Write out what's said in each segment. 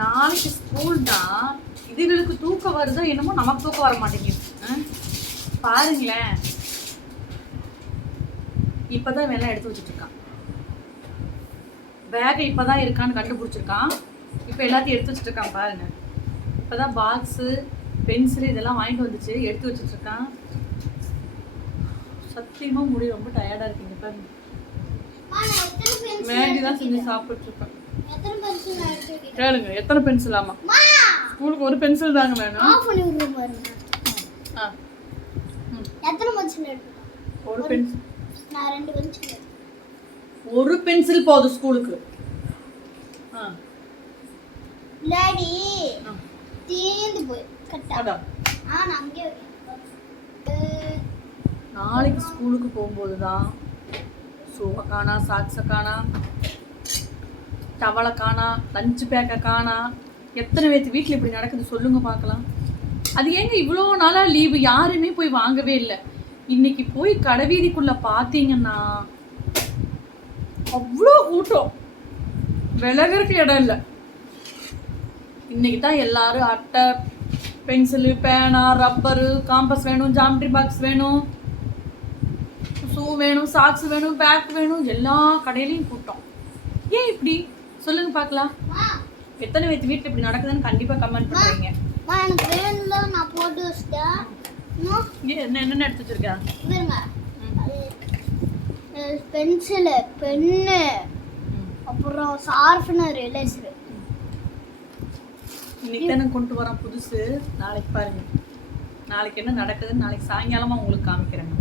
நாளைக்கு ஸ்கூல்னா இதுகளுக்கு தூக்கம் வருதோ என்னமோ நமக்கு தூக்கம் வர மாட்டேங்குது? பாருங்களேன். இப்பதான் வெள்ளம் எடுத்து வச்சுட்டு இருக்கான் பேக் இப்பதான் இருக்கான்னு கண்டுபிடிச்சிருக்கான். இப்போ எல்லாத்தையும் எடுத்து வச்சுட்டு இருக்கான் பாருங்க. இப்பதான் பாக்ஸு பென்சில் இதெல்லாம் வாங்கிட்டு வந்துச்சு எடுத்து வச்சுட்டு இருக்கான் சத்தியமா முடி ரொம்ப டயர்டா இருக்குங்க பாருங்க. மேகி தான் செஞ்சு சாப்பிட்டு கேளுங்க எத்தனை பென்சில் ஆமா? ஸ்கூலுக்கு ஒரு பென்சில் தாங்க வேணும். ஆஃப் பண்ணி விடுற பாருங்க ஆ. எத்தனை பென்சில் எடுத்துக்கலாம் ஒரு பென்சில் நான் ரெண்டு பென்சில் ஒரு பென்சில் போதும் ஸ்கூலுக்கு. ஆ. ஆ. தீந்து போய் கட்டா. அதான். ஆ நான் அங்கே நாளைக்கு ஸ்கூலுக்கு போகும்போது தான் ஷூவை காணா சாக்ஸை காணா டவலை காணா லஞ்ச் பேக்கை காணா எத்தனை பேர்த்து வீட்டில் இப்படி நடக்குது சொல்லுங்க பார்க்கலாம். அது ஏங்க இவ்வளோ நாளாக லீவு யாருமே போய் வாங்கவே இல்லை. இன்னைக்கு போய் கடைவீதிக்குள்ள பார்த்தீங்கன்னா அவ்வளோ கூட்டம். விலகிறதுக்கு இடம் இல்லை. இன்னைக்கு தான் எல்லாரும் அட்டை பென்சிலு பேனா ரப்பரு காம்பஸ் வேணும் ஜாமெட்ரி பாக்ஸ் வேணும். ஷூ வேணும் சாக்ஸ் வேணும் பேக் வேணும் எல்லா கடையிலையும் கூட்டம். ஏன் இப்படி? சொல்லுங்க பார்க்கலாம். எத்தனை பேர் வீட்டில் இப்படி நடக்குதுன்னு கண்டிப்பாக கமெண்ட் பண்ணுறீங்க எனக்கு வேணும்ல நான் போட்டு வச்சிட்டேன். என்ன என்னென்ன எடுத்து வச்சிருக்கா? இருங்க பென்சிலு பென்னு அப்புறம் ஷார்ப்னர் எலேசரு இன்னைக்கு தானே கொண்டு வரேன் புதுசு. நாளைக்கு பாருங்க. நாளைக்கு என்ன நடக்குதுன்னு நாளைக்கு சாயங்காலமா உங்களுக்கு காமிக்கிறேன்.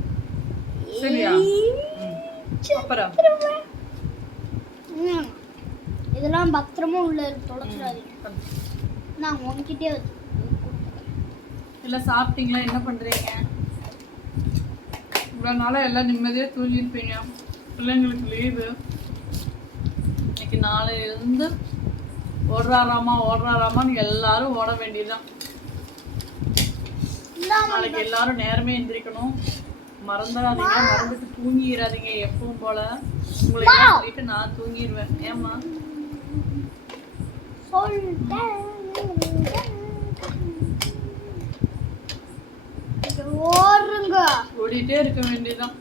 சரியா. அப்புறம். இதெல்லாம் பத்திரமா உள்ள தொலைச்சிடாதீங்க. நான் உங்ககிட்டே வச்சு எல்லாம் சாப்பிட்டீங்களா? என்ன பண்றீங்க? இவ்வளோ நாளாக எல்லாம் நிம்மதியாக தூங்கியிருப்பீங்க. பிள்ளைங்களுக்கு லீவு இன்னைக்கு நாளையிலேருந்து ஓடுறாராமா ஓடுறாராமான்னு எல்லாரும் ஓட வேண்டியதுதான். நாளைக்கு எல்லாரும் நேரமே எந்திரிக்கணும். மறந்துடாதீங்க. மறந்துட்டு தூங்கிடாதீங்க எப்பவும் போல. உங்களை சொல்லிட்டு நான் தூங்கிடுவேன். ஏம்மா? ஓடுங்க ஓடிட்டே இருக்க வேண்டியதுதான்.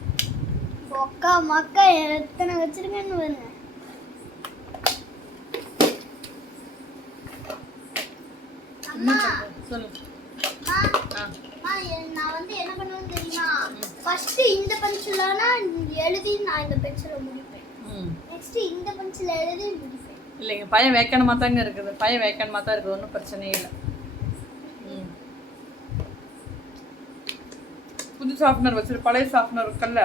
ஒக்கா மக்கா எத்தனை வச்சிருக்கேன்னு பாருங்க. நான் வந்து என்ன பண்ணுவேன்னு தெரியுமா? ஃபர்ஸ்ட் இந்த பென்சிலானா எழுதி நான் இந்த பென்சிலை முடிப்பேன். நெக்ஸ்ட் இந்த பென்சில் எழுதி முடிப்பேன். இல்லைங்க பையன் வேக்கனமாக தாங்க இருக்குது. பையன் வேக்கனமாக தான் இருக்குது ஒன்றும் பிரச்சனையே இல்லை. புது ஷார்ப்னர் வச்சிரு பழைய ஷார்ப்னர் இருக்குல்ல?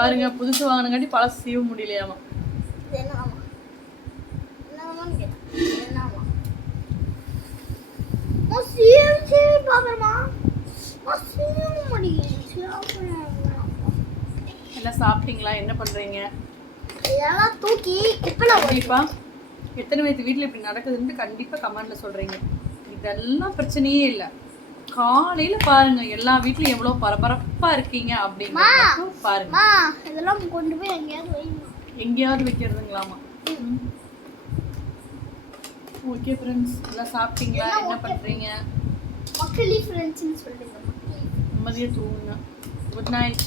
பாருங்க. புதுசு வாங்கினங்காட்டி பழசு சீவ முடியலையாமா. சீவ சீவ பாக்குறமா சீவ எல்லாம் சாப்பிட்டீங்களா? என்ன பண்ணுறீங்க இதெல்லாம் தூக்கி குப்பையில. கண்டிப்பாக எத்தனை பேர்த்து வீட்டில் இப்படி நடக்குதுன்னு கண்டிப்பாக கமெண்டில் சொல்கிறீங்க இதெல்லாம் பிரச்சனையே இல்லை. காலையில் பாருங்க எல்லா வீட்லையும் எவ்வளோ பரபரப்பாக இருக்கீங்க அப்படிங்கிறது பாருங்க. இதெல்லாம் கொண்டு போய் எங்கேயாவது எங்கேயாவது வைக்கிறதுங்களாமா? ஓகே ஃப்ரெண்ட்ஸ் எல்லாம் சாப்பிட்டீங்களா? என்ன பண்ணுறீங்க மக்களி ஃப்ரெண்ட்ஸ்னு சொல்லுங்க மக்களி நிம்மதியாக தூங்குங்க குட் நைட்